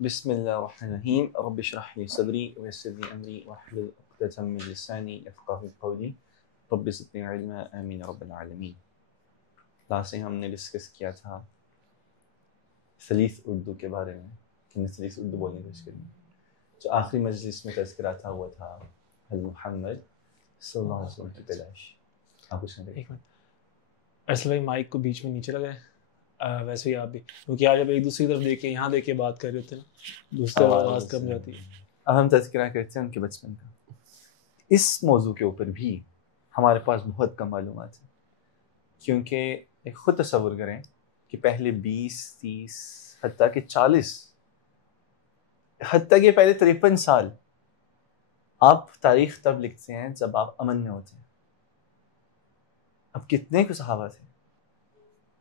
بسم اللہ الرحمن الرحیم رب اشرح لی صدری ویسر لی امری واحلل عقدۃ من لسانی یفقہوا قولی رب زدنی علما آمین رب العالمین۔ لاسٹ ہم نے ڈسکس کیا تھا سلیس اردو کے بارے میں کہ ہم نے سلیس اردو بولنے کی کوشش کرنی۔ جو آخری مجلس میں تذکرہ تھا وہ تھا حضرت محمد صلی اللہ علیہ وسلم کی پیدائش۔ آپ کچھ نہیں ایک منٹ ارسل بھائی مائک کو بیچ میں نیچے لگائیں، ویسے ہی آپ بھی، کیونکہ آج اب ایک دوسری طرف دیکھ کے یہاں دیکھ کے بات کر رہے ہوتے ہیں نا، دوسرے آواز کم جاتی ہے۔ اب ہم تذکرہ کرتے ہیں ان کے بچپن کا۔ اس موضوع کے اوپر بھی ہمارے پاس بہت کم معلومات ہیں، کیونکہ ایک خود تصور کریں کہ پہلے 20 30 حتیٰ کہ 40 حتیٰ کہ پہلے 53 سال آپ تاریخ تب لکھتے ہیں جب آپ امن میں ہوتے ہیں۔ اب کتنے کو صحابہ تھے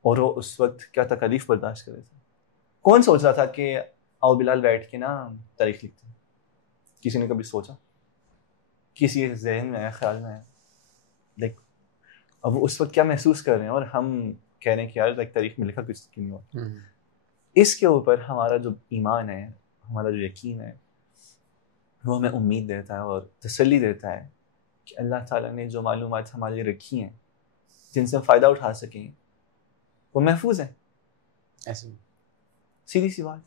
اور وہ اس وقت کیا تکالیف برداشت کر رہے تھے؟ کون سوچ رہا تھا کہ آؤ بلال بیٹھ کے نا تاریخ لکھتے ہیں؟ کسی نے کبھی سوچا؟ کسی کے ذہن میں آیا، خیال میں آیا؟ لائک اب وہ اس وقت کیا محسوس کر رہے ہیں اور ہم کہہ رہے ہیں کہ یار لائک تاریخ میں لکھا کچھ کیوں نہیں ہوا۔ اس کے اوپر ہمارا جو ایمان ہے، ہمارا جو یقین ہے، وہ ہمیں امید دیتا ہے اور تسلی دیتا ہے کہ اللہ تعالیٰ نے جو معلومات ہمارے لیے رکھی ہیں جن سے ہم فائدہ اٹھا سکیں وہ محفوظ ہیں۔ ایسے سیدھی سی بات،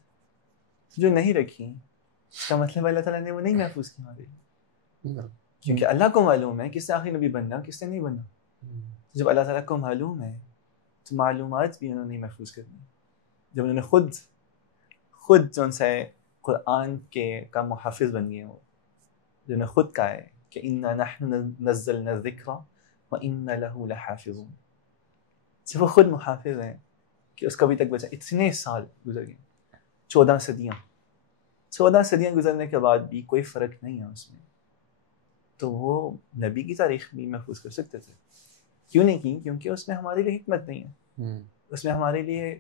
جو نہیں رکھی اس کا مطلب اللہ تعالیٰ نے وہ نہیں محفوظ کی ہمارے لیے، کیونکہ اللہ کو معلوم ہے کس سے آخری نبی بننا کس سے نہیں بننا۔ جب اللہ تعالیٰ کو معلوم ہے تو معلومات بھی انہوں نے محفوظ کرنی۔ جب انہوں نے خود جو ان سے قرآن کے کا محافظ بن گئے، وہ جنہوں نے خود کہا ہے کہ انا نحن نزلنا الذکر وانا له لحافظون، جب وہ خود محافظ ہیں کہ اس کا ابھی تک بچا، اتنے سال گزر گئے، 14 صدیاں گزرنے کے بعد بھی کوئی فرق نہیں ہے اس میں، تو وہ نبی کی تاریخ بھی محفوظ کر سکتے تھے۔ کیوں نہیں کی؟ کیونکہ اس میں ہمارے لیے حکمت نہیں ہے۔ اس میں ہمارے لیے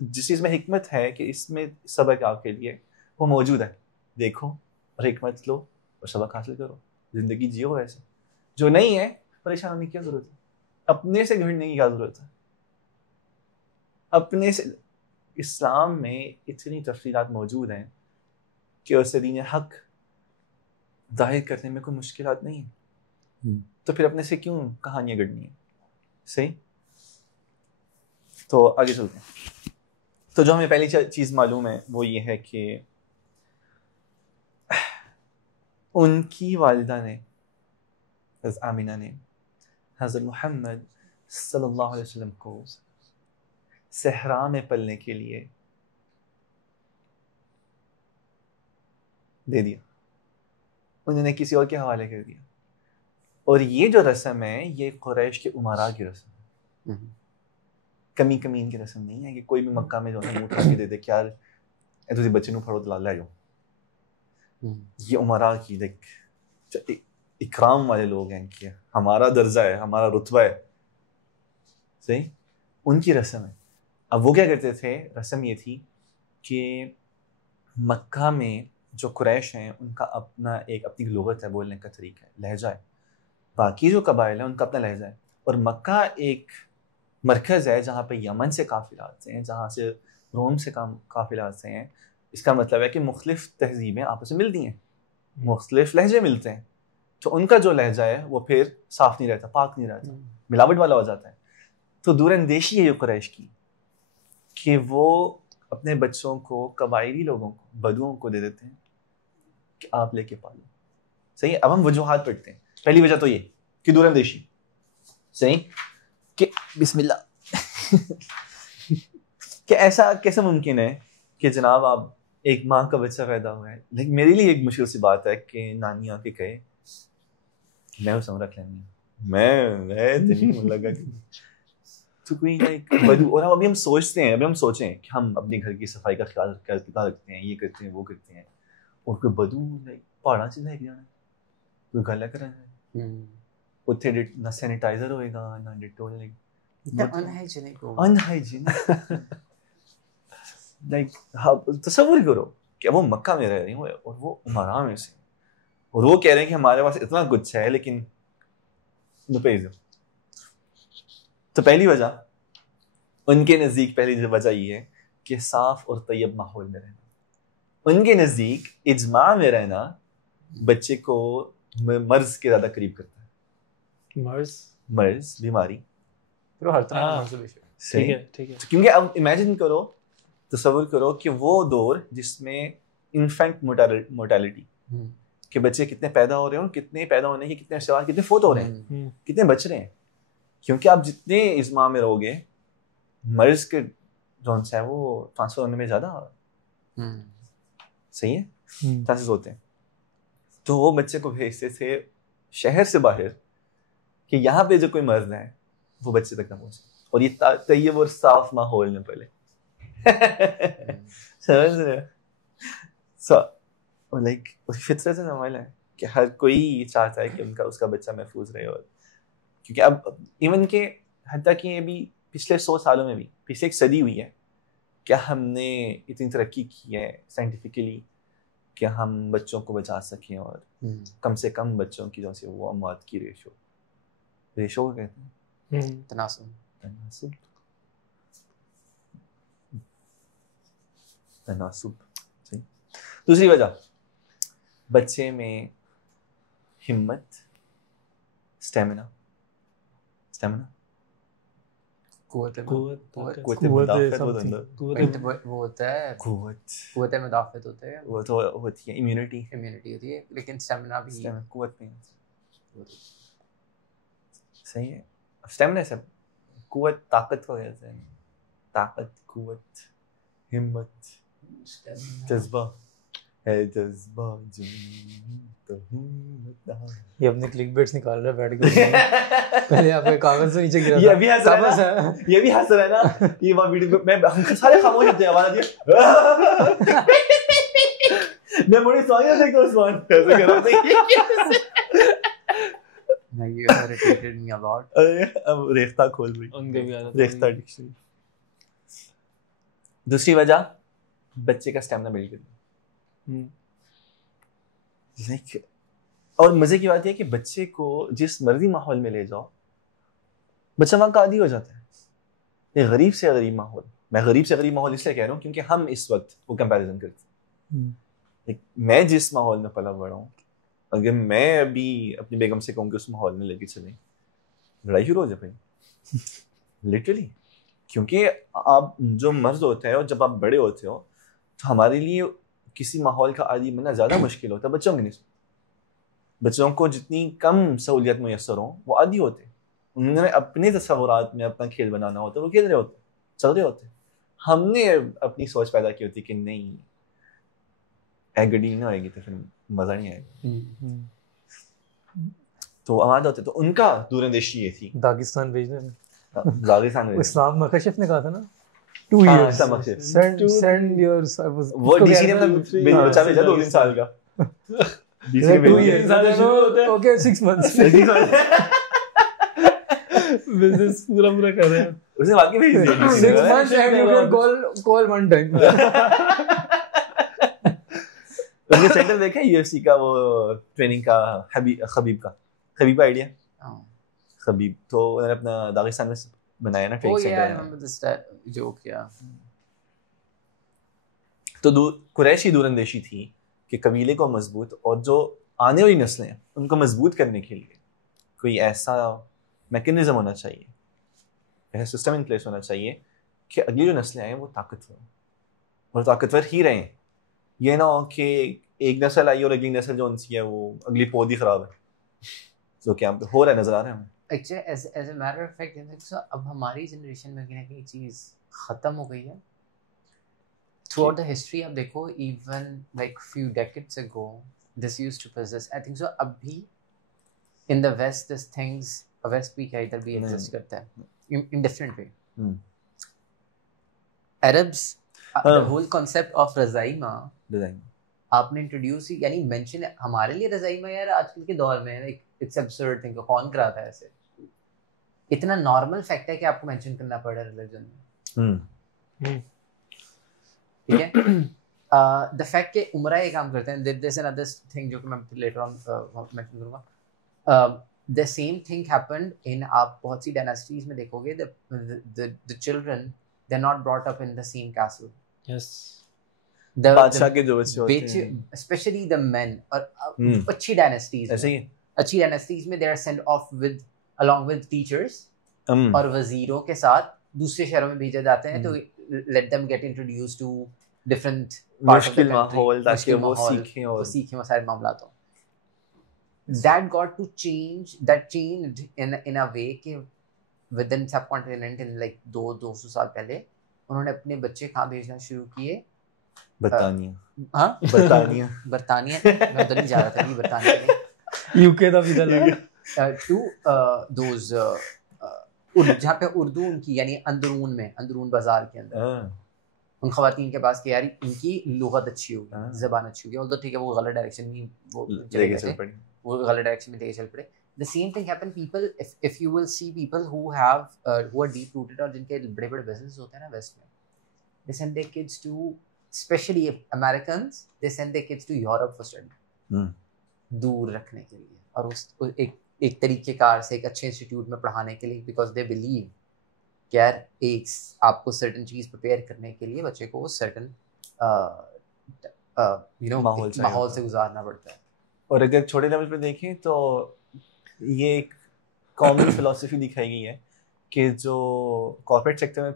جس چیز میں حکمت ہے کہ اس میں سبق آپ کے لیے وہ موجود ہے، دیکھو اور حکمت لو اور سبق حاصل کرو، زندگی جیو ایسے۔ جو نہیں ہے پریشان ہونے کی کیا ضرورت ہے؟ اپنے سے گھڑنے کی کیا ضرورت ہے؟ اپنے سے اسلام میں اتنی تفصیلات موجود ہیں کہ اسے دین حق ظاہر کرنے میں کوئی مشکلات نہیں ہیں، تو پھر اپنے سے کیوں کہانیاں گڑنی ہیں؟ صحیح؟ تو آگے چلتے ہیں۔ تو جو ہمیں پہلی چیز معلوم ہے وہ یہ ہے کہ ان کی والدہ نے، حضرت آمینہ نے، حضرت محمد صلی اللہ علیہ وسلم کو صحرا میں پلنے کے لیے دے دیا، انہوں نے کسی اور کے حوالے کر دیا۔ اور یہ جو رسم ہے یہ قریش کے امراء کی رسم ہے، کمی کمین کی رسم نہیں ہے کہ کوئی بھی مکہ میں جو ہے منہ اٹھا کے دے دے کہ یار تسی بچے نو پھڑو تو لے جاؤ۔ یہ امراء کی اکرام والے لوگ ہیں کہ ہمارا درجہ ہے، ہمارا رتبہ ہے، صحیح، ان کی رسم ہے۔ اب وہ کیا کرتے تھے؟ رسم یہ تھی کہ مکہ میں جو قریش ہیں ان کا اپنی لغت ہے، بولنے کا طریقہ ہے، لہجہ ہے۔ باقی جو قبائل ہیں ان کا اپنا لہجہ ہے، اور مکہ ایک مرکز ہے جہاں پہ یمن سے قافلے آتے ہیں، جہاں سے روم سے قافلے آتے ہیں۔ اس کا مطلب ہے کہ مختلف تہذیبیں آپس میں ملتی ہیں، مختلف لہجے ملتے ہیں، تو ان کا جو لہجہ ہے وہ پھر صاف نہیں رہتا، پاک نہیں رہتا، ملاوٹ والا ہو جاتا ہے۔ تو دور اندیشی ہے یہ قریش کی کہ وہ اپنے بچوں کو قبائلی لوگوں کو، بدوؤں کو دے دیتے ہیں کہ آپ لے کے پالو۔ صحیح، اب ہم وجوہات پڑھتے ہیں۔ پہلی وجہ تو یہ کہ دور اندیشی، صحیح، کہ بسم اللہ کہ ایسا کیسے ممکن ہے کہ جناب آپ ایک ماں کا بچہ پیدا ہوا ہے، لیکن میرے لیے ایک مشکل سی بات ہے کہ نانی آ کے کہے میں اس میں رکھ لیں میں لگا تو کوئی بدو۔ اور ابھی ہم سوچتے ہیں، ابھی ہم سوچیں کہ ہم اپنے گھر کی صفائی کا خیال کتنا رکھتے ہیں، یہ کرتے ہیں وہ کرتے ہیں، اور کوئی بدو پہاڑا سے لے کے جانا ہے، کوئی گلا کرانا ہے، اتنے نہ سینیٹائزر ہوئے گا نہ ڈیٹول، انہائیجینک۔ لائک تصور کرو کہ وہ مکہ میں رہ رہی ہوں اور وہ امراء میں سے، اور وہ کہہ رہے ہیں کہ ہمارے پاس اتنا کچھ ہے لیکن نپیز۔ تو پہلی وجہ ان کے نزدیک، پہلی وجہ یہ ہے کہ صاف اور طیب ماحول میں رہنا۔ ان کے نزدیک اجماع میں رہنا بچے کو مرض کے زیادہ قریب کرتا ہے. مرض بیماری ہر طرح صحیح ہے. کیونکہ اب امیجن کرو, تصور کرو کہ وہ دور جس میں انفینٹ مورٹیلٹی, کہ بچے کتنے پیدا ہو رہے ہیں اور کتنے پیدا ہونے کے کتنے سوال, کتنے فوت ہو رہے ہیں, کتنے بچ رہے ہیں. کیونکہ آپ جتنے اجماع میں رہو گے مرض کے جو ہے وہ ٹرانسفر ہونے میں زیادہ صحیح ہے چانسز ہوتے ہیں. تو وہ بچے کو بھیجتے تھے شہر سے باہر کہ یہاں پہ جو کوئی مرض ہے وہ بچے تک نہ پہنچے, اور یہ طیب اور صاف ماحول میں پہلے سمجھ رہے لائک فطرت سے عمل ہے کہ ہر کوئی یہ چاہتا ہے کہ اس کا بچہ محفوظ رہے. اور کیونکہ اب ایون کہ حتیٰ کہ یہ بھی پچھلے 100 سالوں میں بھی, پچھلے ایک صدی ہوئی ہے کیا ہم نے اتنی ترقی کی ہے سائنٹیفکلی کہ ہم بچوں کو بچا سکیں اور کم سے کم بچوں کی جو سے وہ اموات کی ریشو کہتے ہیں تناسب. دوسری وجہ بچے میں ہمت, اسٹیمنا قوت مدافعت ہوتا ہے, وہ تو ہوتی ہے امیونٹی ہوتی ہے, لیکن اسٹیمنا بھی قوت میں صحیح ہے. اسٹیمنا سے قوت طاقت کو کہتے ہیں, طاقت, قوت, ہمت, جذبہ ہے, جذبہ یہ اپنے کلک بیٹس نکال رہا ہے بیٹھ کے, پہلے آپ کے کاغذ سے نیچے گرا یہ بھی ہنس رہا ہے نا, یہ ویڈیو میں ہم سارے خاموش ہوتے ہیں, آواز آتی ہے میں بڑی سوائیاں دیکھتا ہوں عثمان ایسے کر رہا اب ریختہ کھول رہی, ریختہ ڈکشنری. دوسری وجہ بچے کا اسٹیمنا بلڈ کرنا. اور مزے کی بات یہ ہے کہ بچے کو جس مرضی ماحول میں لے جاؤ بچہ وہاں کا عادی ہو جاتا ہے. یہ غریب سے غریب ماحول, میں غریب سے غریب ماحول اس لیے کہہ رہا ہوں کیونکہ ہم اس وقت وہ کمپیریزن کرتے ہیں. میں جس ماحول میں پلا بڑا ہوں, اگر میں ابھی اپنی بیگم سے کہوں کہ اس ماحول میں لے کے چلیں, لڑائی شروع ہو جائے بھائی لٹرلی. کیونکہ آپ جو مرض ہوتا ہے اور جب آپ بڑے ہوتے ہو تو ہمارے لیے کسی ماحول کا عادی بننا زیادہ مشکل ہوتا ہے بچوں کے نسبت. بچوں کو جتنی کم سہولیت میسر ہوں وہ عادی ہوتے ہیں, انہوں نے اپنے تصورات میں اپنا کھیل بنانا ہوتا ہے, وہ کھیل رہے ہوتے, چل رہے ہوتے. ہم نے اپنی سوچ پیدا کی ہوتی کہ نہیں گڈی نہ آئے گی تو پھر مزہ نہیں آئے گا. تو آمادہ ہوتے, تو ان کا دور اندیشی یہ تھی داغستان بھیجنے میں. داغستان میں اسلام مکشف نے کہا تھا نا 2 years send your وہ ڈی سی نے بچہ بھیجا 2 سال کا, ڈی سی نے 2 years okay 6 months بزنس پورا کر رہے ہیں, اس نے واقعی بھیج دیا 6 months and you can call one time. ان کے سینٹر دیکھا یو ایف سی کا وہ ٹریننگ کا, خبیب کا آئیڈیا, خبیب تو انہوں نے اپنا داغستان میں بنایا نا ٹریننگ سینٹر جو کیا. تو قریشی دور اندیشی تھی کہ قبیلے کو مضبوط اور جو آنے والی نسلیں ہیں ان کو مضبوط کرنے کے لیے کوئی ایسا میکینزم ہونا چاہیے, ایسا سسٹم ان پلیس ہونا چاہیے کہ اگلی جو نسلیں آئیں وہ طاقتور ہوں اور طاقتور ہی رہیں. یہ نہ ہو کہ ایک نسل آئی اور اگلی نسل جو ان کی ہے وہ اگلی پود ہی خراب ہے, جو کہ ہو رہا ہے, نظر آ رہا ہے ہمیں. Actually as a matter of fact اب ہماری جنریشن میں کہیں نہ کہیں چیز ختم ہو گئی ہے. تھرو آؤٹ دا ہسٹری آپ دیکھو, even like few decades ago this used to possess, I think so اب بھی in the west this things, west بھی کیا ادھر بھی ایگزسٹ کرتا ہے in different way. Arabs the whole concept of رضائی ماں آپ نے انٹروڈیوس ہی, یعنی مینشن ہمارے لیے رضائی ماں یار آج کل کے دور میں اٹس absurd thing, کون کراتا ہے ایسے, اتنا نارمل فیکٹ ہے کہ آپ کو مینشن کرنا پڑ رہا ہے ریلیجن میں. ٹھیک ہے, دا فیکٹ کہ عمرہ یہ کام کرتے ہیں, there's another thing جو کہ میں لیٹر آن مینشن کروں گا. The same thing happened in آپ بہت سی ڈائناسٹیز میں دیکھو گے, the children they're not brought up in the same castle. Yes. بادشاہ کے جو بچے ہوتے ہیں اسپیشلی دا مین, اور اچھی ڈائنیسٹیز ایسے ہی اچھی ڈائنیسٹیز میں they are send off with along with teachers اور وزیروں کے ساتھ دوسرے شہروں میں بھیجے جاتے ہیں, تو let them get introduced to different مشکل ماحول تاکہ وہ سیکھیں اور سیکھیں وہ سارے معاملات ہوں. That got to change, that changed in a way کہ within subcontinent in like 200 سال پہلے انہوں نے اپنے بچے کہاں بھیجنا شروع کیے, برطانیہ. ہاں برطانیہ میں تو نہیں جا رہا تھا کہ برطانیہ میں, یو کے دا ویزا لگا to those جہاں پہ اردو ان کی یعنی اندرون بازار کے اندر ان خواتین کے پاس کہ یار ان کی لغت اچھی ہوگی, زبان اچھی ہوگی, اور ٹھیک ہے وہ غلط ڈائریکشن میں وہ لے کے چل پڑے. The same thing happen people if you will see people who are deep rooted اور جن کے بڑے بڑے بزنس ہوتے ہیں نا ویسٹ میں, they send their kids to, especially Americans, they send their kids to Europe for study, دور رکھنے کے لیے, اور اس ایک طریقہ کار سے ایک اچھے انسٹیٹیوٹ میں پڑھانے کے لیے, بیکاز دے بلیو کہ یار ایک آپ کو سرٹن چیز پریپیئر کرنے کے لیے بچے کو سرٹن ماحول سے گزارنا پڑتا ہے. اور اگر چھوٹے لیول پہ دیکھیں تو یہ ایک کامن فلاسفی دکھائی گئی ہے کہ جو کارپوریٹ سیکٹر میں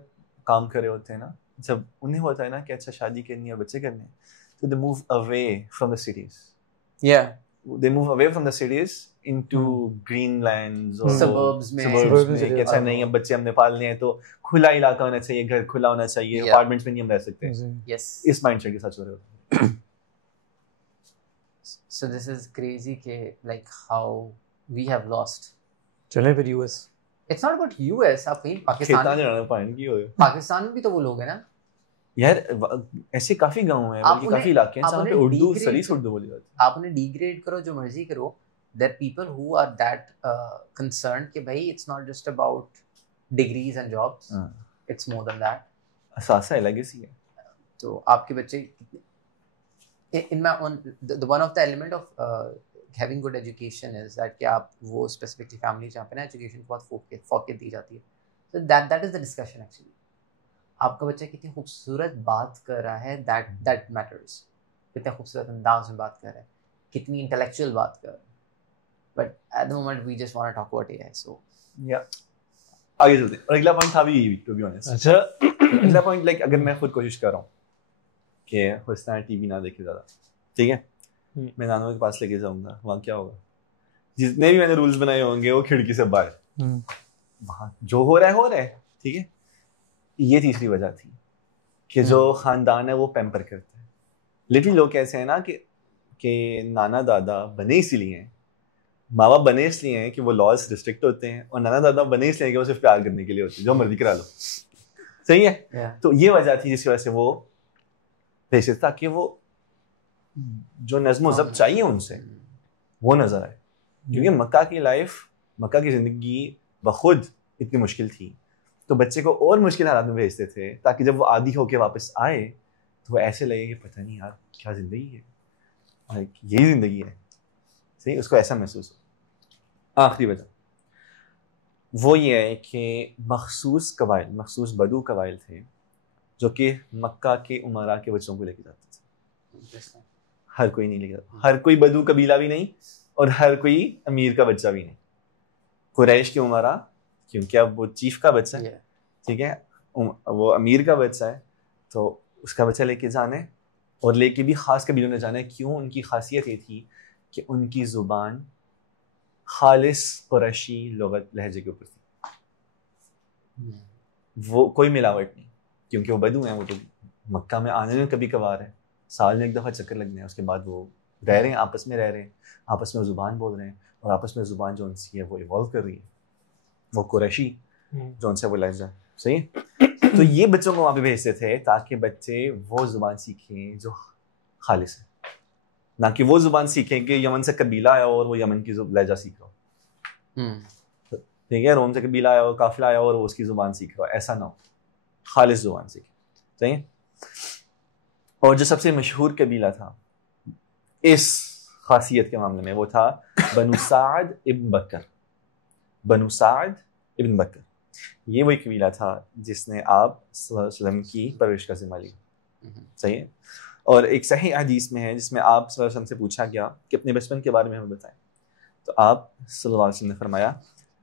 کام کر رہے ہوتے ہیں نا, جب انہیں ہوتا ہے نا کہ اچھا شادی کرنی ہے اور بچے کرنے ہیں, تو they move away from the cities. They move away from the cities into green lands or suburbs میں کہ اچھا نہیں اب بچے ہم نے پالنے ہیں تو کھلا علاقہ ہونا چاہیے, گھر کھلا ہونا چاہیے, اپارٹمنٹس میں نہیں ہم رہ سکتے. اس مائنڈ سیٹ کے ساتھ چل رہے ہوتے ہیں. So this is crazy کہ like how we have lost. چلیں پھر U S. It's not about US, آپ کہیں پاکستان میں بھی تو وہ لوگ ہیں نا یار, ایسے کافی گاؤں ہیں, بلکہ کافی علاقے ہیں جہاں پہ اردو سلیس اردو بولی جاتی ہے. آپ انہیں ڈیگریڈ کرو جو مرضی کرو, there are people who are that concerned کہ بھائی it's not just about degrees and jobs, it's more than that. اثاثہ ہے, لیگیسی ہے. تو آپ کے بچے in my own one of the element of having good education is that کہ آپ وہ specifically family جہاں پہ نا education کو بہت فوقیت دی جاتی ہے, so that is the discussion actually. آپ کا بچہ کتنی خوبصورت بات کر رہا ہے, that matters. کتنے خوبصورت انداز میں بات کر رہا ہے, کتنی انٹلیکچوئل بات کر رہا ہے. But at the moment we just want to talk about AI. So آگے چلتے ہیں. اور اگلا پوائنٹ تھا بھی یہی, ٹو بی آنیسٹ. اچھا, اگلا پوائنٹ لائک اگر میں خود کوشش کر رہا ہوں کہ حسنہ ٹی وی نہ دیکھے زیادہ, ٹھیک ہے, میں نانوں کے پاس لے کے جاؤں گا, وہاں کیا ہوگا, جتنے بھی میں نے رولز بنائے ہوں گے وہ کھڑکی سے باہر, وہاں جو ہو رہا ہے, ٹھیک ہے. یہ تیسری وجہ تھی کہ جو خاندان ہے وہ پیمپر کرتا ہے. لٹرلی لوگ کیسے ہیں نا کہ نانا دادا بنے اسی لیے ہیں, ماں باپ بنے اس لیے ہیں کہ وہ لاز ریسٹرکٹ ہوتے ہیں, اور نانا دادا بنے اس لیے کہ وہ صرف پیار کرنے کے لیے ہوتے ہیں, جو مرضی کرا لو, صحیح ہے. تو یہ وجہ تھی جس کی وجہ سے وہ بھیجتے تاکہ وہ جو نظم و ضبط چاہیے ان سے وہ نظر آئے. کیونکہ مکہ کی زندگی بخود اتنی مشکل تھی, تو بچے کو اور مشکل حالات میں بھیجتے تھے تاکہ جب وہ عادی ہو کے واپس آئے تو وہ ایسے لگے کہ پتہ نہیں یار کیا زندگی ہے, یہی زندگی ہے, صحیح, اس کو ایسا محسوس ہو. آخری وجہ وہ یہ ہے کہ مخصوص بدو قبائل تھے جو کہ مکہ کے امراء کے بچوں کو لے کے جاتے تھے. ہر کوئی نہیں لے کے جاتا, ہر کوئی بدو قبیلہ بھی نہیں, اور ہر کوئی امیر کا بچہ بھی نہیں. قریش کے امراء, کیونکہ اب وہ چیف کا بچہ ہے, ٹھیک ہے, وہ امیر کا بچہ ہے, تو اس کا بچہ لے کے جانے, اور لے کے بھی خاص قبیلوں نے جانا ہے. کیوں؟ ان کی خاصیت یہ تھی کہ ان کی زبان خالص قریشی لغت لہجے کے اوپر تھی, وہ کوئی ملاوٹ نہیں, کیونکہ وہ بدو ہیں, وہ تو مکہ میں آنے میں کبھی کبھار ہے, سال میں ایک دفعہ چکر لگنے ہیں, اس کے بعد وہ رہ رہے ہیں, آپس میں رہ رہے ہیں, آپس میں زبان بول رہے ہیں, اور آپس میں زبان جو ان سی ہے وہ ایوالو کر رہی ہے, وہ قریشی جو ان سے وہ لہجہ, صحیح. تو یہ بچوں کو وہاں پہ بھیجتے تھے تاکہ بچے وہ زبان سیکھیں جو خالص ہے, نہ کہ وہ زبان سیکھیں کہ یمن سے قبیلہ آیا اور وہ یمن کی لہجہ سیکھ رہا ہو, ٹھیک ہے, روم سے قبیلہ آیا اور قافلہ آیا اور وہ اس کی زبان سیکھ رہا ہو, ایسا نہ ہو, خالص زبان سیکھیں, صحیح. اور جو سب سے مشہور قبیلہ تھا اس خاصیت کے معاملے میں وہ تھا بنو سعد ابن بکر. بنو سعد ابن بکر یہ وہی قبیلہ تھا جس نے آپ صلی اللہ علیہ وسلم کی پرورش کا ذمہ لیا, صحیح ہے. اور ایک صحیح حدیث میں ہے جس میں آپ صلی اللہ علیہ وسلم سے پوچھا گیا کہ اپنے بچپن کے بارے میں ہمیں بتائیں، تو آپ صلی اللہ علیہ وسلم نے فرمایا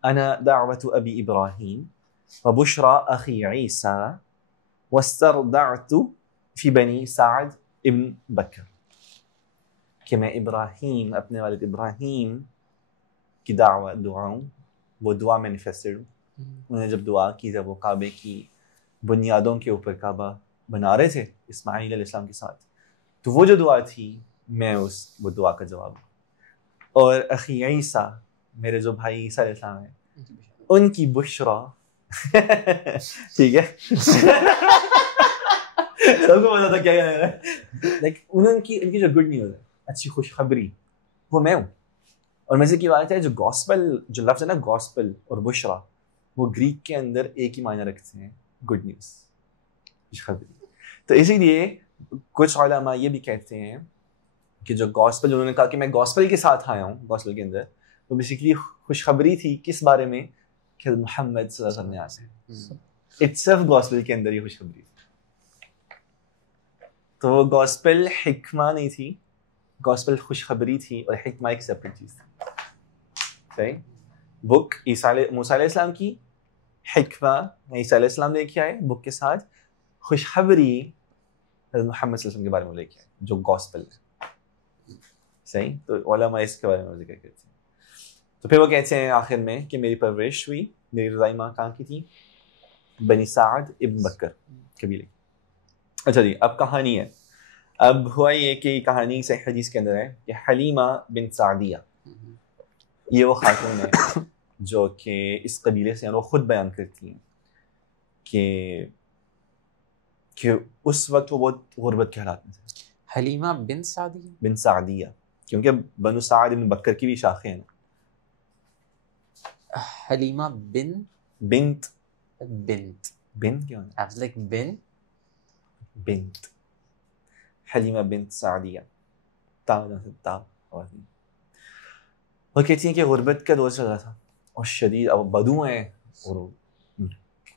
انا دعوت ابی ابراہیم وبشرا اخی عیسیٰ واسترضعت فی بنی سعد ابن بکر، کہ میں ابراہیم، اپنے والد ابراہیم کی دعا ہوں، وہ دعا مینیفیسٹڈ ہوں. انہوں نے جب دعا کی، جب وہ کعبے کی بنیادوں کے اوپر کعبہ بنا رہے تھے اسماعیل علیہ السلام کے ساتھ، تو وہ جو دعا تھی میں وہ دعا کا جواب ہوں. اور اخی عیسیٰ، میرے جو بھائی عیسیٰ علیہ السلام ہیں، ان کی بشرا ٹھیک ہے سب کو پتا تھا کیا کہنا ہے، لائک ان کی جو گڈ نیوز ہے، اچھی خوشخبری، وہ میں ہوں. اور مزے کی بات ہے جو گاسپل، جو لفظ ہے نا گاسپل اور بشرا، وہ گریک کے اندر ایک ہی معنی رکھتے ہیں، گڈ نیوز، خوشخبری. تو اسی لیے کچھ علماء یہ بھی کہتے ہیں کہ جو گاسپل، انہوں نے کہا کہ میں گاسپل کے ساتھ آیا ہوں، گاسپل کے اندر وہ بیسیکلی خوشخبری تھی کس بارے میں، کہ محمد صلی اللہ علیہ وسلم نے آسے اٹ صرف گاسپل کے اندر یہ خوشخبری تھی. تو وہ گاسپل حکمہ نہیں تھی، گاسپل خوشخبری تھی، اور حکمہ ایک سیپریٹ چیز تھی. صحیح. بک موسیٰ علیہ السلام کی، حکمہ عیسیٰ علیہ السلام لے کے آئے بک کے ساتھ، خوشخبری حضرت محمد صلی اللہ علیہ وسلم کے بارے میں لے کے آئے جو گاسپل ہے. صحیح. تو علماء اس کے بارے میں ذکر کرتے ہیں. تو پھر وہ کہتے ہیں آخر میں کہ میری پرورش ہوئی، میری رضائی ماں کہاں کی تھی؟ بنی سعد ابن بکر قبیلے. اچھا جی، اب کہانی ہے. اب ہوا یہ کہ کہانی صحیح حدیث کے اندر ہے کہ حلیمہ بن سعدیہ، یہ وہ خاتون ہے جو کہ اس قبیلے سے، وہ خود بیان کرتی ہیں کہ اس وقت وہ بہت غربت کے حالات میں تھے. حلیمہ بن سعدیہ کیونکہ بنو سعد بن بکر کی بھی شاخیں ہیں. حلیمہ بنت کیا ہے؟ I was like بنت حلیمہ بنت سعدیہ. وہ کہتی ہیں کہ غربت کا دور چل رہا تھا اور شدید، اب بدو ہیں اور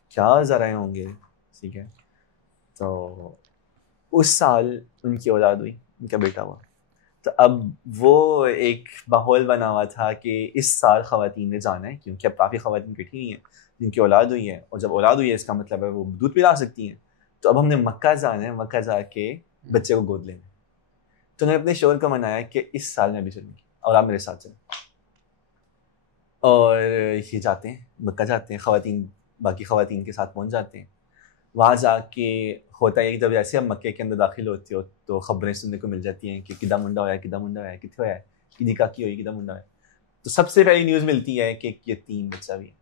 کیا ذرائع ہوں گے، ٹھیک ہے. تو اس سال ان کی اولاد ہوئی، ان کا بیٹا ہوا. تو اب وہ ایک ماحول بنا ہوا تھا کہ اس سال خواتین نے جانا ہے، کیونکہ اب کافی خواتین کٹھی ہوئی ہیں جن کی اولاد ہوئی ہے، اور جب اولاد ہوئی ہے اس کا مطلب ہے وہ دودھ پلا سکتی ہیں. تو اب ہم نے مکہ جانا ہے، مکہ جا کے بچے کو گود لینا ہے. تو انہوں نے اپنے شوہر کو منایا کہ اس سال میں بھی چلوں گی اور آپ میرے ساتھ چلیں. اور یہ جاتے ہیں مکہ، جاتے ہیں خواتین، باقی خواتین کے ساتھ پہنچ جاتے ہیں. وہاں جا کے ہوتا ہے کہ جب جیسے ہم مکے کے اندر داخل ہوتے ہو تو خبریں سننے کو مل جاتی ہیں کہ کدھا منڈا ہوا ہے، کدھا منڈا ہوا ہے، کتنے ہوا ہے، کی نکاح کی ہوئی، کدھا منڈا ہوا ہے. تو سب سے پہلی نیوز ملتی ہے کہ ایک یتیم بچہ بھی ہے،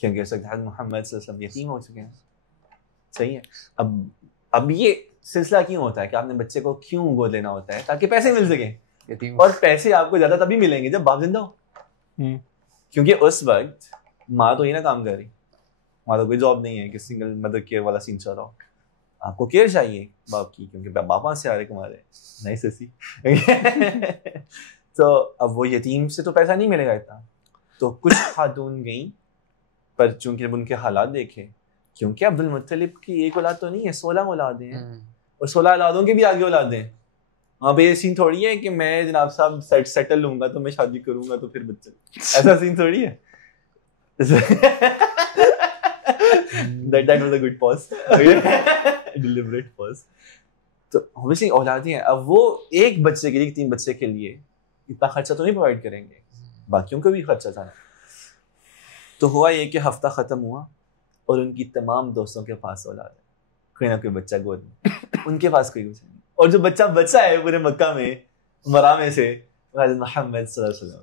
کیونکہ اس وقت حضرت محمد صلی اللہ علیہ وسلم یتیم ہو چکے ہیں. صحیح ہے. اب یہ سلسلہ کیوں ہوتا ہے کہ آپ نے بچے کو کیوں گود لینا ہوتا ہے؟ تاکہ پیسے مل سکیں، اور پیسے آپ کو زیادہ تبھی ملیں گے جب باپ زندہ ہو. کیونکہ اس وقت ماں تو ہی نہ کام کر رہی، ماں تو کوئی جاب نہیں ہے کہ سنگل مدر کیئر والا سین چل رہا ہو. آپ کو کیئر چاہیے باپ کی، کیونکہ باپ وہاں سے آ رہے کمارے نہیں سسی. تو اب وہ یتیم سے تو پیسہ نہیں ملے گا اتنا. تو کچھ خاتون گئیں، پر چونکہ ان کے حالات دیکھے، کیونکہ عبد المطلب کی ایک اولاد تو نہیں ہے، 16 اولادیں ہیں، اور 16 اولادوں کے بھی آگے اولادیں ہیں. وہاں پہ یہ سین تھوڑی ہے کہ میں جناب صاحب سیٹل لوں گا تو میں شادی کروں گا تو پھر بچے، ایسا سین تھوڑی ہے. That was a good pause. Deliberate pause. تو obviously اولادیں ہیں. اب وہ ایک بچے کے لیے، 3 بچے کے لیے اتنا خرچہ تو نہیں پرووائڈ کریں گے، باقیوں کو بھی خرچہ تھا. تو ہوا یہ کہ ہفتہ ختم ہوا اور ان کی تمام دوستوں کے پاس اولاد ہے، کوئی نہ کوئی بچہ گود میں، ان کے پاس کوئی بچہ نہیں. اور جو بچہ بچہ ہے پورے مکہ میں مرا میں سے حضرت محمد صلی اللہ علیہ وسلم.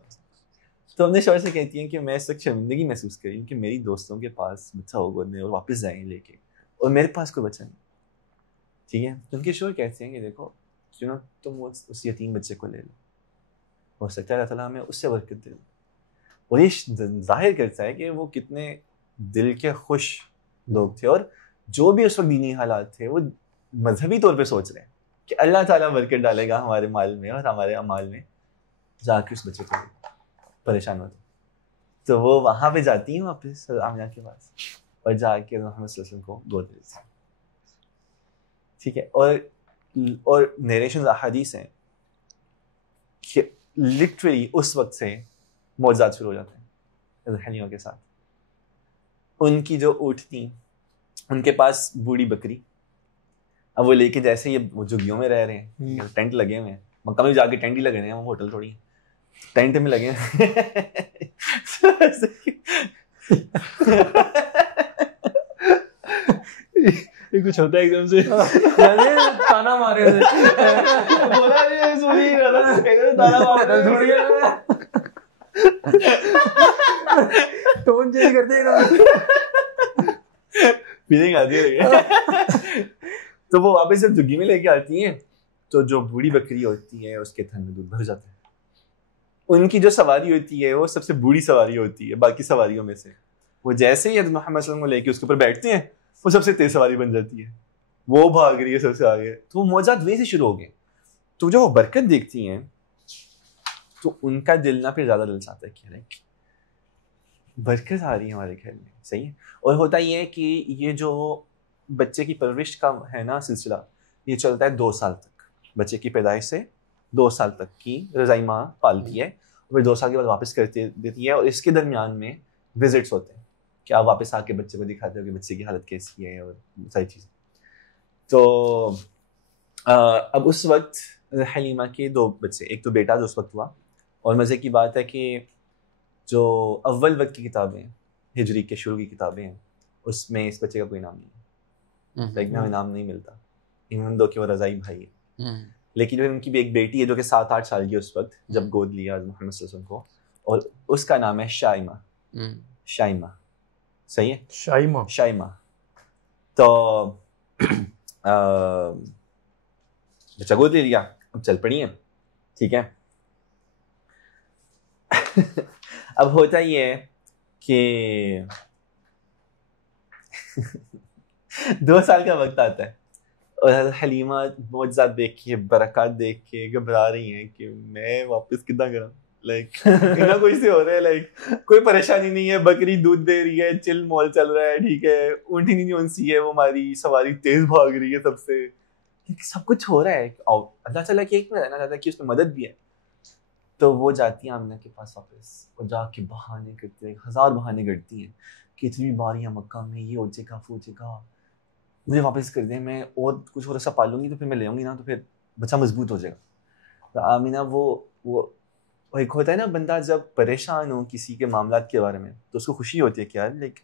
تو اپنے شوہر سے کہتی ہیں کہ میں اس وقت شرمندگی محسوس کر رہی ہوں کہ میری دوستوں کے پاس بچہ ہو گود میں اور واپس جائیں لے کے، اور میرے پاس کوئی بچہ نہیں. ٹھیک ہے. تو ان کے شوہر کہتے ہیں کہ دیکھو کیوں نہ تم اس یتیم بچے کو لے لو، ہو سکتا ہے اللہ تعالیٰ ہمیں اس سے برکت دے دو. اور یہ ظاہر کرتا ہے کہ وہ کتنے دل کے خوش لوگ تھے، اور جو بھی اس وقت دینی حالات تھے وہ مذہبی طور پہ سوچ رہے ہیں کہ اللہ تعالیٰ برکت ڈالے گا ہمارے مال میں اور ہمارے اعمال میں. جا کے اس بچے کو پریشان ہوتے. تو وہ وہاں پہ جاتی ہیں واپس آمنہ کے پاس اور جا کے محمد صلی اللہ علیہ وسلم کو گود لیتی ہیں. ٹھیک ہے. اور اور نیریشنز احادیث ہیں کہ لٹرلی اس وقت سے معجزات شروع ہو جاتے ہیں حلیمہ کے ساتھ. ان کی جو اونٹ تھیں, ان کے پاس بوڑھی بکری, اب وہ لے کے جیسے یہ وہ جھگیوں میں رہ رہے ہیں, ٹینٹ لگے ہوئے ہیں, مکہ میں جا کے ٹینٹ ہی لگے ہیں, وہ ہوٹل تھوڑی ٹینٹ میں لگے ہیں. یہ کچھ ہوتا ہے ایک دم سے تانا مارے ٹون چینج کرتے فیلنگ آتی ہے. تو وہ واپس جب جھگی میں لے کے آتی ہیں تو جو بوڑھی بکری ہوتی ہے اس کے تھن میں دودھ بھر جاتا ہے. ان کی جو سواری ہوتی ہے وہ سب سے بوڑھی سواری ہوتی ہے باقی سواریوں میں سے. وہ جیسے ہی حضرت محمد صلی اللہ علیہ وسلم کو لے کے اس کے اوپر بیٹھتے ہیں وہ سب سے تیز سواری بن جاتی ہے, وہ بھاگ رہی ہے سب سے آگے. تو وہ معجزات وہیں سے شروع ہو گئے. تو جو وہ برکت دیکھتی ہیں تو ان کا دل نہ پھر زیادہ دل چاہتا ہے کہ برکت آ رہی ہے ہمارے گھر میں. صحیح ہے. اور ہوتا یہ ہے کہ یہ جو بچے کی پرورش کا ہے نا سلسلہ, یہ چلتا ہے 2 سال تک. بچے کی پیدائش سے 2 سال تک کی رضائی ماں پالتی ہے, اور پھر 2 سال کے بعد واپس کر دیتی ہے. اور اس کے درمیان میں وزٹس ہوتے ہیں کہ آپ واپس آ کے بچے کو دکھاتے ہو کہ بچے کی حالت کیسی ہے اور ساری چیزیں. تو اب اس وقت حلیمہ کے 2 بچے, ایک تو بیٹا جو اس وقت ہوا, اور مزے کی بات ہے کہ جو اول وقت کی کتابیں ہجری کے شروع کی کتابیں ہیں اس میں اس بچے کا کوئی نام نہیں ہے, لیکن ہمیں نام نہیں ملتا ان دو کہ وہ رضائی بھائی ہے. لیکن جو ان کی بھی ایک بیٹی ہے جو کہ 7-8 سال کی اس وقت جب گود لیا محمد صلی اللہ علیہ وسلم کو, اور اس کا نام ہے شائمہ. شائمہ صحیح ہے, شائمہ. تو بچہ گود لے لیا, اب چل پڑی ہیں. ٹھیک ہے. اب ہوتا یہ ہے کہ 2 سال کا وقت آتا ہے اور حلیمہ معجزات دیکھ کے برکات دیکھ کے گھبرا رہی ہیں کہ میں واپس کدھر کروں. لائک اتنا کوئی سے ہو رہا ہے, لائک کوئی پریشانی نہیں ہے, بکری دودھ دے رہی ہے, چل مال چل رہا ہے, ٹھیک ہے, اونٹی نہیں اونسی ہے, وہ ہماری سواری تیز بھاگ رہی ہے سب سے, سب کچھ ہو رہا ہے. اور اللہ تعالیٰ کی ایک میں رہنا چاہتا ہے کہ اس میں مدد بھی ہے. تو وہ جاتی ہیں آمنہ کے پاس واپس, اور جا کے بہانے کرتے ہیں, 1000 بہانے کرتی ہیں کہ اتنی باریاں مکہ میں, یہ ہو جائے گا, وہ ہو جائے گا, مجھے واپس کر دیں, میں اور کچھ اور ایسا پالوں گی تو پھر میں لے آؤں گی نا, تو پھر بچہ مضبوط ہو جائے گا. تو آمینہ وہ ایک ہوتا ہے نا بندہ جب پریشان ہو کسی کے معاملات کے بارے میں تو اس کو خوشی ہوتی ہے کہ یار لائک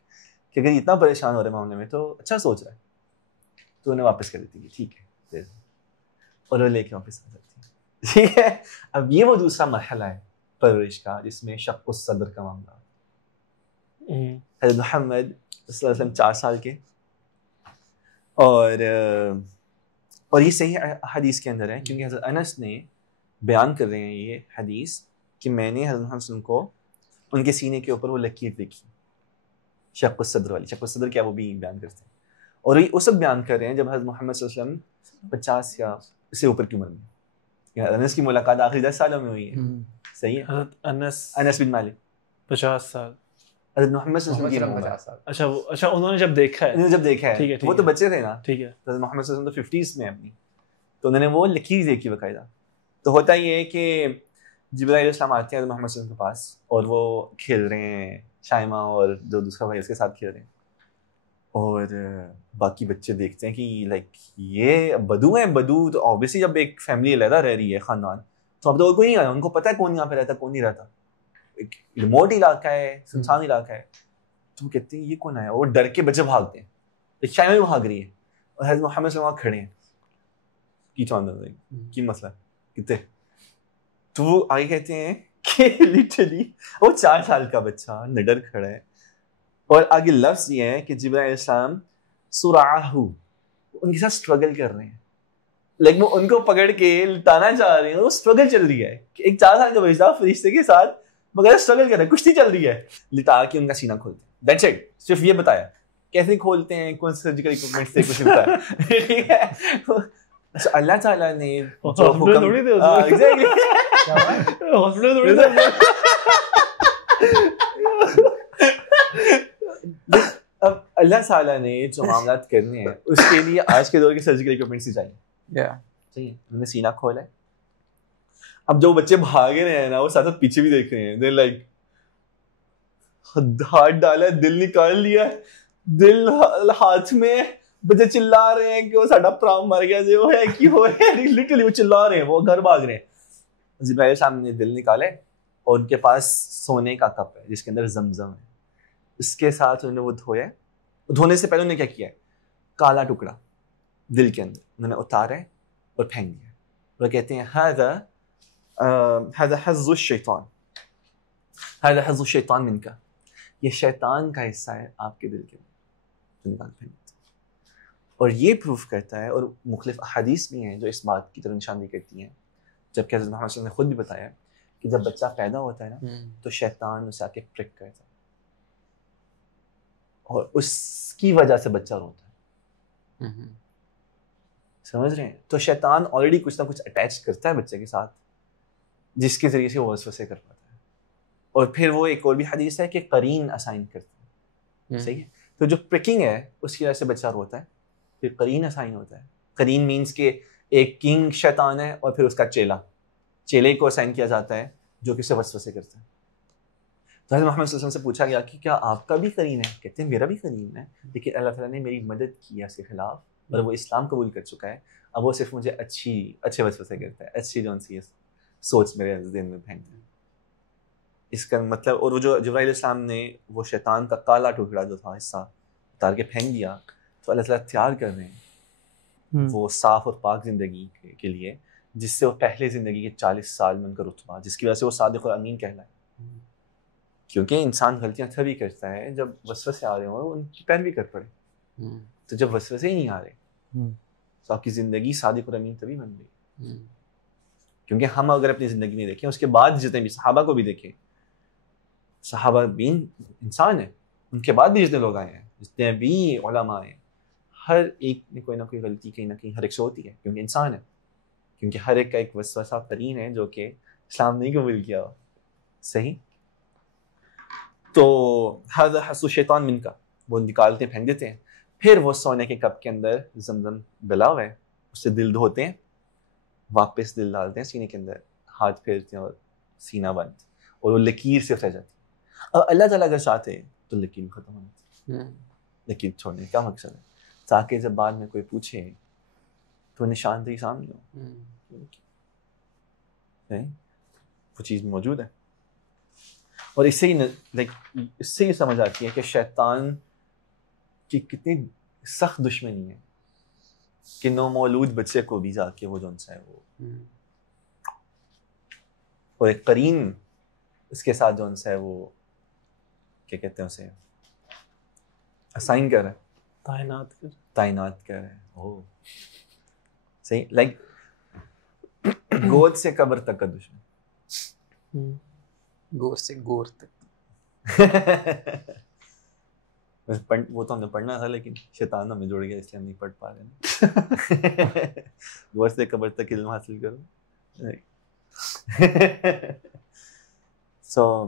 کہ اگر اتنا پریشان ہو رہے معاملے میں تو اچھا سوچ رہا ہے, تو انہیں واپس کر دیتی ہے ٹھیک ہے, اور وہ لے کے واپس آ جاتی ہے. ٹھیک ہے. اب یہ وہ دوسرا مرحلہ ہے پرورش کا جس میں شق الصدر کا معاملہ. حضرت محمد صلی اللہ علیہ وسلم 4 سال کے, اور یہ صحیح حدیث کے اندر ہے کیونکہ حضرت انس نے بیان کر رہے ہیں یہ حدیث کہ میں نے حضرت محمد صلی اللہ علیہ وسلم کو ان کے سینے کے اوپر وہ لکیر دیکھی شق الصدر والی. شق الصدر کیا وہ بھی بیان کرتے ہیں, اور یہ اس وقت بیان کر رہے ہیں جب حضرت محمد صلی اللہ علیہ وسلم 50 یا اس سے اوپر کی عمر میں. انس کی ملاقات آخری 10 سالوں میں ہوئی ہے. صحیح ہے. حضرت انس بن مالک 50 سال, حضرت محمد صلی اللہ علیہ وسلم 50 سال. اچھا انہوں نے جب دیکھا ہے وہ تو بچے تھے نا. ٹھیک ہے. حضرت محمد صلی اللہ علیہ وسلم تو 50s میں اپنی, تو انہوں نے وہ لکیر دیکھی باقاعدہ. تو ہوتا یہ ہے کہ جبرائیل علیہ السلام آتے ہیں حضرت محمد صلی اللہ علیہ وسلم کے پاس, اور وہ کھیل رہے ہیں شائمہ اور جو دوسرا بھائی اس کے ساتھ کھیل رہے ہیں, اور باقی بچے دیکھتے ہیں کہ لائک یہ بدو ہیں. بدو تو اوبیسلی جب ایک فیملی علیحدہ رہ رہی ہے خاندان, تو اب تو کوئی نہیں آیا, ان کو پتہ ہے کون یہاں پہ رہتا کون نہیں رہتا, ایک ریموٹ علاقہ ہے, سنسان علاقہ ہے. تو وہ کہتے ہیں یہ کون آیا, اور ڈر کے بچے بھاگتے ہیں. شائمہ بھی بھاگ رہی ہے اور حضرت محمد صلی اللہ علیہ وسلم کھڑے ہیں کی چاند کی مسئلہ کتنے. تو وہ آگے کہتے ہیں کہ لٹرلی وہ 4 سال کا بچہ نڈر کھڑا ہے, اور آگے لفظ یہ ہے کہ جبرائیل علیہ السلام سرعہو ان کے ساتھ سٹرگل کر رہے ہیں, لیکن وہ ان کو پکڑ کے لٹانا چاہ رہے ہیں. وہ سٹرگل چل رہی ہے کہ ایک 4 سال کا بچہ فرشتے کے ساتھ مگر سٹرگل کر رہا ہے, کشتی چل رہی ہے. لٹا کے ان کا سینہ کھولتے ہیں, دیٹس اٹ. صرف یہ بتایا کیسے کھولتے ہیں, کون سے سرجیکل اکوپمنٹ سے, کچھ نہیں بتایا. ٹھیک ہے. اللہ تعالیٰ نے جو حکم اب اللہ تعالیٰ نے جو معاملات کرنے ہیں اس کے لیے آج کے دور کے سرجیکل اکوپمنٹس ہی چاہیے. صحیح ہے, انہوں نے سینہ کھولا ہے. اب جو بچے بھاگے رہے ہیں نا وہ ساتھ پیچھے بھی دیکھ رہے ہیں, دے لائک ہاتھ ڈالا ہے, دل نکال لیا ہے, دل ہاتھ میں, بچے چلا رہے ہیں کہ وہ ساڈا پرا مر گیا, جو ہے کہ وہ ہے لٹرلی وہ چلا رہے ہیں, وہ گھر بھاگ رہے ہیں. جبرائیل علیہ السلام نے دل نکالے اور ان کے پاس سونے کا کپ ہے جس کے اندر زمزم ہے, اس کے ساتھ انہوں نے وہ دھویا. دھونے سے پہلے انہوں نے کیا کیا ہے, کالا ٹکڑا دل کے اندر انہوں نے اتارا اور پھینک دیا. وہ کہتے ہیں هذا حظ الشیطان, هذا حظ الشیطان منک, یہ شیطان کا حصہ ہے آپ کے دل کے اندر, نکال پھینک. اور یہ پروف کرتا ہے, اور مختلف احادیث بھی ہیں جو اس بات کی طرف نشاندہی کرتی ہیں, جبکہ حضرت محمد صلی اللہ علیہ وسلم نے خود بھی بتایا کہ جب بچہ پیدا ہوتا ہے نا تو شیطان اسے آ کے پرک کرتا ہے اور اس کی وجہ سے بچہ روتا ہے. سمجھ رہے ہیں؟ تو شیطان آلریڈی کچھ نہ کچھ اٹیچ کرتا ہے بچے کے ساتھ جس کے ذریعے سے وہ وسوسے کر پاتا ہے. اور پھر وہ ایک اور بھی حدیث ہے کہ قرین اسائن کرتا ہے. صحیح ہے, تو جو پرکنگ ہے اس کی وجہ سے بچہ روتا ہے, پھر قرین اسائن ہوتا ہے. قرین مینس کہ ایک کنگ شیطان ہے اور پھر اس کا چیلے کو اسائن کیا جاتا ہے جو کہ اسے وسوسے کرتا ہے. تو حضرت محمد صلی اللہ علیہ وسلم سے پوچھا گیا کہ کیا آپ کا بھی قرین ہے؟ کہتے ہیں میرا بھی قرین ہے, لیکن اللہ تعالیٰ نے میری مدد کی ہے اس کے خلاف اور وہ اسلام قبول کر چکا ہے. اب وہ صرف مجھے اچھے وسوسے کرتا ہے, اچھی جو سی سوچ میرے ذہن میں پھینکتا ہے. اس کا مطلب, اور وہ جو جبرائیل علیہ السلام نے وہ شیطان کا کالا ٹکڑا جو تھا حصہ اتار کے پھینک دیا, تو اللہ تعالیٰ تیار کر رہے ہیں وہ صاف اور پاک زندگی کے لیے, جس سے وہ پہلے زندگی کے 40 سال میں ان کا رتبہ, جس کی وجہ سے وہ صادق اور امین کہلائے. کیونکہ انسان غلطیاں تبھی کرتا ہے جب وسوسے آ رہے ہوں, ان کی پیروی کر پڑے. تو جب وسوسے ہی نہیں آ رہے تو آپ کی زندگی صادق اور امین تبھی بن گئی. کیونکہ ہم اگر اپنی زندگی میں دیکھیں, اس کے بعد جتنے بھی صحابہ کو بھی دیکھیں, صحابہ بھی انسان ہیں, ان کے بعد بھی جتنے لوگ آئے ہیں, جتنے بھی علماء ہیں, ہر ایک نے کوئی نہ کوئی غلطی کہیں نہ کہیں ہر ایک سے ہوتی ہے, کیونکہ انسان ہے. کیونکہ ہر ایک کا ایک وسوسہ ترین ہے جو کہ اسلام نہیں قبول کیا ہو. صحیح. تو هذا حظ الشیطان منک, وہ نکالتے ہیں, پھینک دیتے ہیں. پھر وہ سونے کے کپ کے اندر زمزم ڈلا ہوا ہے, اس سے دل دھوتے ہیں, واپس دل ڈالتے ہیں سینے کے اندر, ہاتھ پھیرتے ہیں اور سینہ بند, اور وہ لکیر صرف رہ جاتی ہے. اور اللہ تعالیٰ اگر چاہتے ہیں تو لکیر ختم ہو جاتی ہے. لکیر چھوڑنے کا مقصد ہے تاکہ جب بعد میں کوئی پوچھے تو نشاندہی سامنے ہو, وہ چیز موجود ہے. اور اس سے ہی سمجھ آتی ہے کہ شیطان کی کتنی سخت دشمنی ہے کہ نومولود بچے کو بھی جا کے وہ جو ان سے ہے وہ, اور ایک قرین اس کے ساتھ جو ان سے ہے وہ کیا کہتے ہیں اسے اسائن کر رہا ہے, تعینات کر رہا ہے. او صحیح, لائک گود سے قبر تک کا دشمن, گور سے گور تک. وہ تو ہم نے پڑھنا تھا لیکن شیطان ہمیں جوڑ گیا اس لیے ہم نہیں پڑھ پا رہے. گور سے قبر تک علم حاصل کرو. سو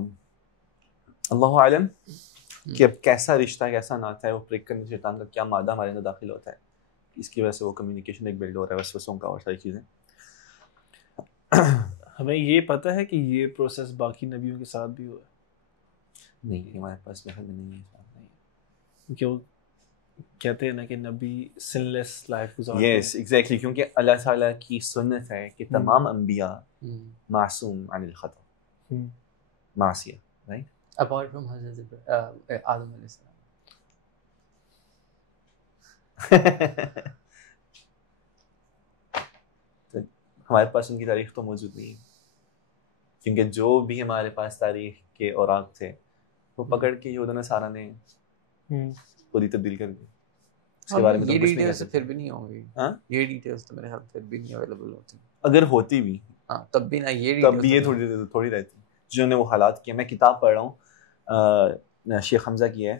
اللہ عالم کہ اب کیسا رشتہ کیسا ناتا ہے وہ پریک کرنے سے شیطان کا کیا مادہ ہمارے اندر داخل ہوتا ہے, اس کی وجہ سے وہ کمیونیکیشن ایک بلڈ ہو رہا ہے وسوسوں کا اور ساری چیزیں. ہمیں یہ پتہ ہے کہ یہ پروسیس باقی نبیوں کے ساتھ بھی ہوا ہے؟ نہیں, ہمارے پاس محل میں نہیں ہے. کیونکہ وہ کہتے ہیں نا کہ نبی سن لیس لائف گزارتے ہیں. یس ایگزیکٹلی, کیونکہ اللہ تعالیٰ کی سنت ہے کہ تمام انبیاء معصوم عن الخطا, معصیہ, رائٹ, اپارٹ فرام حضرت آدم علیہ السلام. ہمارے پاس ان کی تاریخ تو موجود نہیں ہے, کیونکہ جو بھی ہمارے پاس تاریخ کے اوراق تھے وہ پکڑ کے یہود و نصارہ نے خود ہی تبدیل کر دی. اس کے بارے میں تو یہ کچھ نہیں ڈیٹیلز کہہ پھر بھی نہیں ہوں گی. ہاں, یہ ڈیٹیلز تو میرے خیال پھر بھی نہیں اویلیبل ہوتی. اگر ہوتی بھی ہاں تب بھی نہ, یہ تب بھی یہ تھوڑی رہتی جنہوں نے وہ حالات کیے. میں کتاب پڑھ رہا ہوں, شیخ حمزہ کی ہے,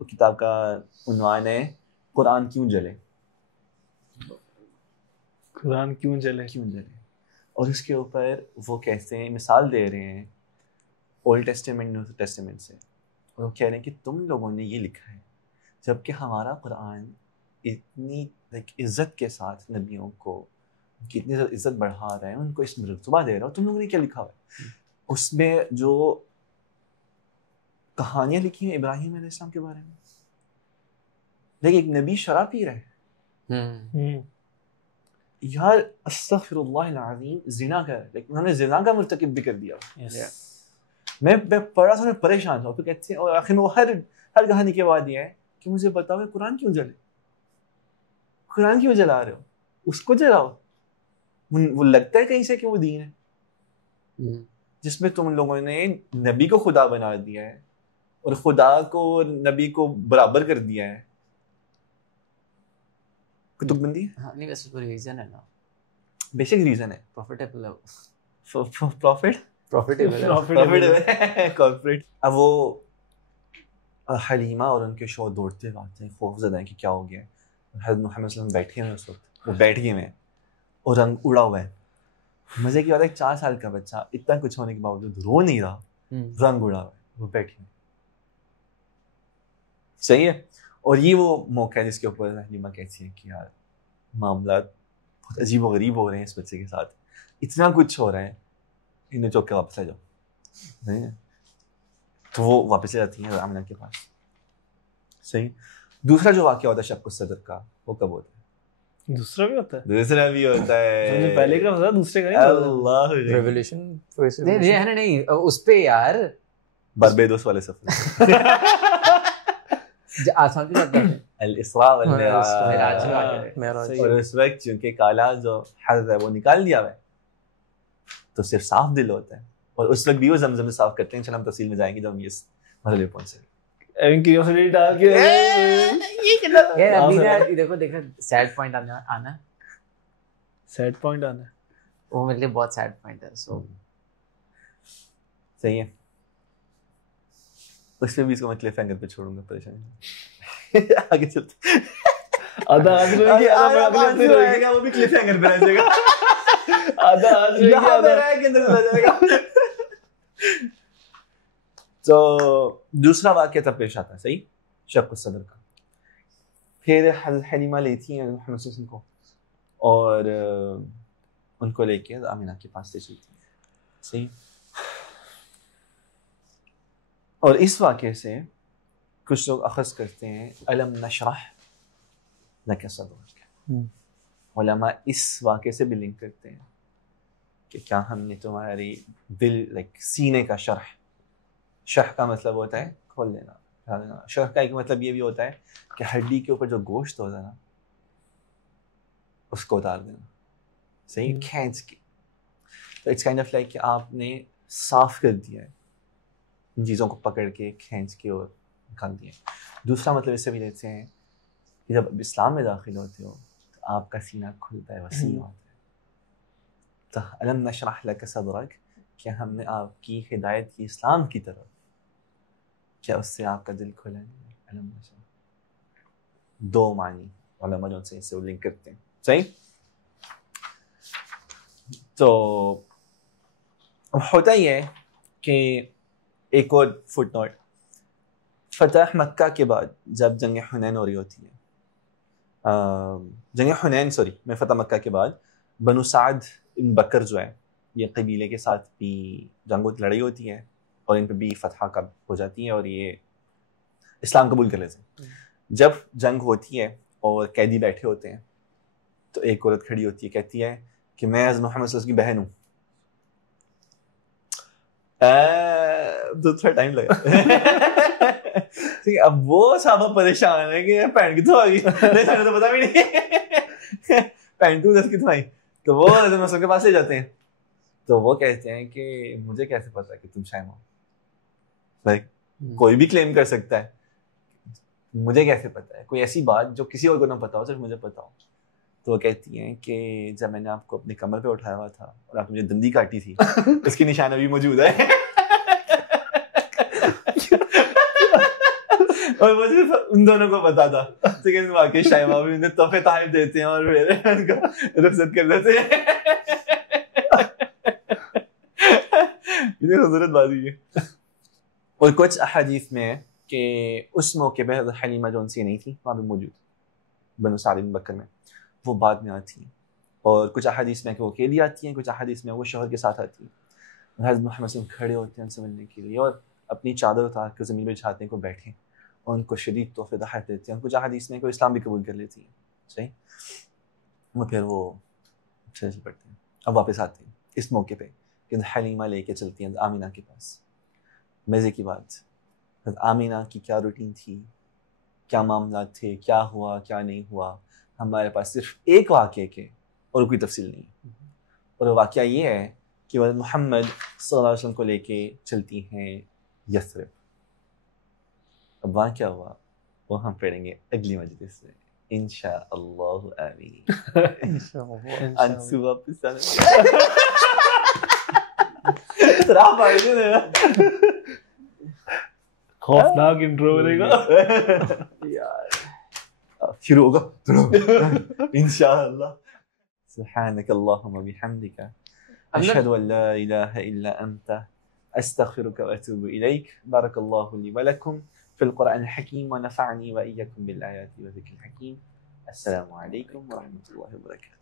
وہ کتاب کا عنوان ہے قرآن کیوں جلے. قرآن کیوں جلے, اور اس کے اوپر وہ کہتے ہیں, مثال دے رہے ہیں اولڈ ٹیسٹیمنٹ نیو ٹیسٹیمنٹ سے, اور وہ کہہ رہے ہیں کہ تم لوگوں نے یہ لکھا ہے جبکہ ہمارا قرآن اتنی عزت کے ساتھ نبیوں کو کی اتنی عزت بڑھا رہے ہیں, ان کو اس میں رتبہ دے رہا ہوں, تم لوگوں نے کیا لکھا ہوا ہے؟ اس میں جو کہانیاں لکھی ہیں ابراہیم علیہ السلام کے بارے میں, لیکن ایک نبی شراب پی رہے ہیں یار, استغفر اللہ العظیم, زنا کر, لیکن انہوں نے زنا کا مرتکب بھی کر دیا. میں پڑھا تھا, میں پریشان تھا. پھر کہتے ہیں, اور آخر میں وہ ہر کہانی کے بعد یہ ہے کہ مجھے بتاؤ قرآن کیوں جلے, قرآن کیوں جلا رہے ہو, اس کو جلاؤ. وہ لگتا ہے کہیں سے کہ وہ دین ہے جس میں تم لوگوں نے نبی کو خدا بنا دیا ہے اور خدا کو نبی کو برابر کر دیا ہے. کتب بندی ہے. ہاں نہیں ویسے کوئی ریزن ہے نا, بیسک ریزن ہے, پروفیٹیبل ہے, پروفٹ. اب وہ حلیمہ اور ان کے شوہر دوڑتے آتے ہیں, خوف زدہ ہیں کہ کیا ہو گیا ہے. حضرت محمد صلی اللہ علیہ وسلم بیٹھے ہیں اس وقت, وہ بیٹھ گئے ہیں اور رنگ اڑا ہوا ہے. مزے کی بات ہے, 4 سال کا بچہ اتنا کچھ ہونے کے باوجود رو نہیں رہا, رنگ اڑا ہوا ہے, وہ بیٹھے ہیں. صحیح ہے. اور یہ وہ موقع ہے جس کے اوپر حلیمہ کہتی ہے کہ یار معاملات بہت عجیب و غریب ہو رہے ہیں اس بچے کے ساتھ, اتنا کچھ ہو رہا ہے, انہیں چوک کے واپس آ جاؤ. نہیں ہے تو وہ واپس آ جاتی ہیں آمنہ کے پاس. صحیح. دوسرا جو واقعہ ہوتا ہے شق الصدر کا, وہ کب ہوتا ہے؟ دوسرا بھی ہوتا ہے, دوسرا بھی ہوتا ہے. مجھے پہلے کا پتا, دوسرے کا نہیں. اللہ ریولیوشن نہیں اس پہ یار باربیڈوس والے سفر, آسمان پہ جاتا ہے الاسراء والمعراج. معراج. اور اس وقت چونکہ کالا جو حضرت ہے وہ نکال دیا ہوا ہے تو صرف صاف دل ہوتا ہے, اور اس وقت بھی وہ زمزم سے صاف کرتے ہیں. چل ہم تفصیل میں جائیں گے جب ہم اس مرحلے پہنچے. کیوریوسٹی ڈال کے یار ابھی دیکھو سیڈ پوائنٹ آنا, سیٹ پوائنٹ آنا ہے, وہ میرے لیے بہت سیڈ پوائنٹ ہے. سو صحیح ہے. اس پہ بھی اس کو میں کلف ہینگر پہ چھوڑوں گا, پریشانی آگے چلتے. آدھا آج رہے گی, آدھا اگلے دن رہے گا, وہ بھی کلف ہینگر پہ رہ جائے گا. آدھا آج رہے گی, آدھا رہ کے اندر رہ جائے گا. تو دوسرا واقعہ تب پیش آتا ہے, صحیح, شق الصدر کا. پھر حلیمہ لیتی ہیں محمد صلی اللہ علیہ وسلم کو اور ان کو لے کے آمینہ کے پاس سے چلتی ہیں. صحیح. اور اس واقعے سے کچھ لوگ اخذ کرتے ہیں الم نشرح لک صدرک. علماء اس واقعے سے بھی لنک کرتے ہیں کہ کیا ہم نے تمہاری دل سینے کا شرح کا مطلب ہوتا ہے کھول دینا. شرح کا ایک مطلب یہ بھی ہوتا ہے کہ ہڈی کے اوپر جو گوشت ہوتا ہے نا اس کو اتار دینا. صحیح, کھینچ کے. تو اٹس کائنڈ آف لائک کہ آپ نے صاف کر دیا ہے, ان چیزوں کو پکڑ کے کھینچ کے اور نکال دیا. دوسرا مطلب اس سے بھی لیتے ہیں کہ جب اسلام میں داخل ہوتے ہو تو آپ کا سینہ کھلتا ہے, وسیع ہوتا ہے. تو الم نشرح لک صدرک, کہ ہم نے آپ کی ہدایت کی اسلام کی طرف, کیا اس سے آپ کا دل کھلا ہے؟ الم نشرح. 2 معنی علماء جو سے اسے لنک کرتے ہیں. صحیح. تو ہوتا ہی ہے کہ ایک اور فٹ نوٹ, فتح مکہ کے بعد جب جنگ حنین ہو رہی ہوتی ہے, فتح مکہ کے بعد بنو سعد بن بکر جو ہے, یہ قبیلے کے ساتھ بھی لڑائی ہوتی ہے اور ان پہ بھی فتح کا ہو جاتی ہے اور یہ اسلام قبول کر لیتے ہیں. جب جنگ ہوتی ہے اور قیدی بیٹھے ہوتے ہیں تو ایک عورت کھڑی ہوتی ہے, کہتی ہے کہ میں حضرت محمد صلی اللہ علیہ وسلم کی بہن ہوں. تھوڑا ٹائم لگا. اب وہ صحابہ پریشان ہے کہ پینٹ کتوں آ گئی, نہیں تو پتا بھی نہیں پینٹ کتوں آئی. تو وہ حضرت محمد کے پاس لے جاتے ہیں. تو وہ کہتے ہیں کہ مجھے کیسے پتا کہ تم شائم ہو, کوئی بھی کلیم کر سکتا ہے, مجھے کیسے پتا ہے کوئی ایسی بات جو کسی اور کو نہ پتا ہو, صرف مجھے پتا ہو. تو وہ کہتی ہیں کہ جب میں نے آپ کو اپنی کمر پہ اٹھایا ہوا تھا اور آپ نے مجھے دندی کاٹی تھی, اس کی نشان ابھی موجود ہے. اور مجھے ان دونوں کو پتا تھا. لیکن واقعی شائمہ بھی انہیں تحفے تحائف دیتے ہیں اور ان کا رخصت کر دیتے ہیں. یہ حضرت بازی ہے. اور کچھ احادیث میں ہے کہ اس موقع پہ حضرت حلیمہ جو ان سے نہیں تھی وہاں پہ موجود بنو سعد بن بکر میں, وہ بعد میں آتی ہیں اور کچھ احادیث میں کہ وہ اکیلی آتی ہیں, کچھ احادیث میں وہ شوہر کے ساتھ آتی ہیں. حضرت محمد صلی اللہ علیہ وسلم کھڑے ہوتے ہیں ان سے ملنے کے لیے اور اپنی چادر اتار کے زمین پہ بچھاتے ہیں کو بیٹھیں اور ان کو شدید تحفے تحائف دیتے ہیں. کچھ احادیث میں کوئی اسلام بھی قبول کر لیتی ہیں. صحیح. اور پھر وہ چل پڑتے ہیں. اب واپس آتے ہیں اس موقع پہ کہ حلیمہ لے کے چلتی ہیں آمینہ کے پاس. مزے کی بات, آمینہ کی کیا روٹین تھی, کیا معاملات تھے, کیا ہوا کیا نہیں ہوا, ہمارے پاس صرف ایک واقعے کے اور کوئی تفصیل نہیں. اور واقعہ یہ ہے کہ وہ محمد صلی اللہ علیہ وسلم کو لے کے چلتی ہیں یثرب. اب وہاں کیا ہوا وہ ہم پڑھیں گے اگلی مجلس میں انشاءاللہ. آمین. انسو واپس خوفناک انٹرو بنے گا شروع ہوگا انشاءاللہ. سبحانك اللهم وبحمدك أشهد أن لا إله إلا أنت أستغفرك وأتوب إليك. بارك الله لي ولكم في القرآن الحكيم ونفعني وإياكم بالآيات والذكر الحكيم. السلام عليكم ورحمة الله وبركاته.